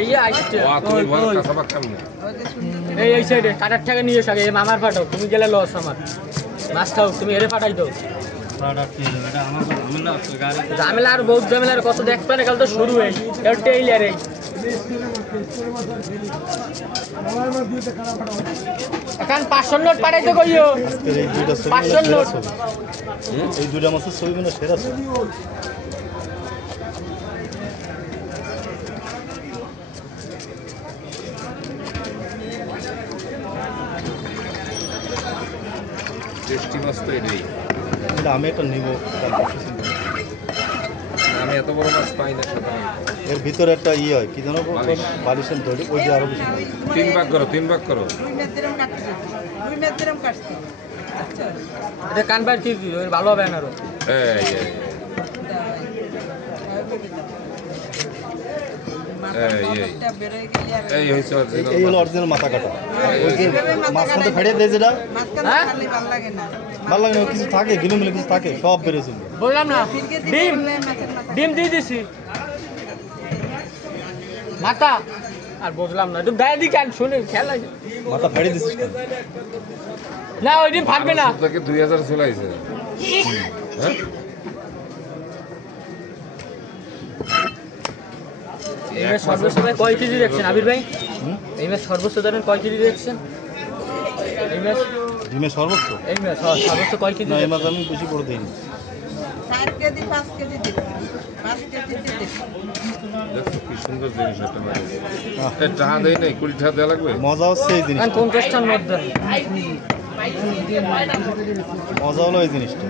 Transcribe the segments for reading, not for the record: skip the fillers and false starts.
এই আইছে এই সাইডে কাটার টাকা নিয়ে এসে এই মামার পাঠাও তুমি গেলে লস আমার মাছ খাও তুমি এরে পাঠাই দাও ঝামেলা আর বহুত ঝামেলার কত দেখবে না কাল তো শুরু হয়ে টেইলার এই এখন 500 নোট পাঠাইতে কইও 500 নোট এই দুইটা মাছের ছবি মানে সেরা ছবি টেস্টি মাছ তো এটাই আমি একটা নিব আমি এত বড় মাছ পাই না সাধারণত এর ভিতরে একটা ইয়ে হয় কি জানো বালিশের দড়ি ওই যে আরো বেশি 3 ভাগ করো এটা কানবার কি ভালো হবে না আরো এই হইছে এই হলো অরিজিনাল মাথা কাটা ওই যে মাছখানে ফেড়ে দেয় যেটা ভালো লাগে না কিছু থাকে গিলুমিলে কিছু থাকে সব বেড়েছে বললাম না ডিম ডিম দিয়ে দিছি মাথা আর বুঝলাম না তুমি দাঁড়িয়ে কেন শুনে খেলা মাথা ফেড়ে দিছিস কেন না ওই ডিম ফাটবে না তোকে 2000 চলে আইছে হ্যাঁ এই ম্যাচ সর্বোচ্চ কয় কেজি দেখছেন আবির ভাই এই ম্যাচ সর্বোচ্চ ধরেন কয় কেজি দেখছেন এই ম্যাচ ডিমে সর্বোচ্চ এই ম্যাচ সর্বোচ্চ কয় কেজি না এই মাছ আমি বেশি করে দিইনি 4 কেজি 5 কেজি দিই 5 কেজি দিই দেখো কি সুন্দর জিনিস একটা মানে এই টাকা দেই নাই 20 টাকা দেয়া লাগবে মজা হচ্ছে এই জিনিস 50 টার মধ্যে মজা হলো এই জিনিসটা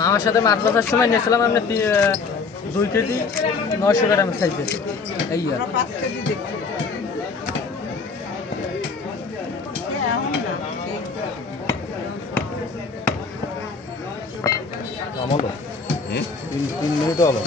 মামার সাথে মাছ বাজার সময় নিয়েছিলাম আমরা 2 কেজি 900 গ্রাম সাইজে এই আর 5 কেজি দিই আমলো 3 মিনিট হলো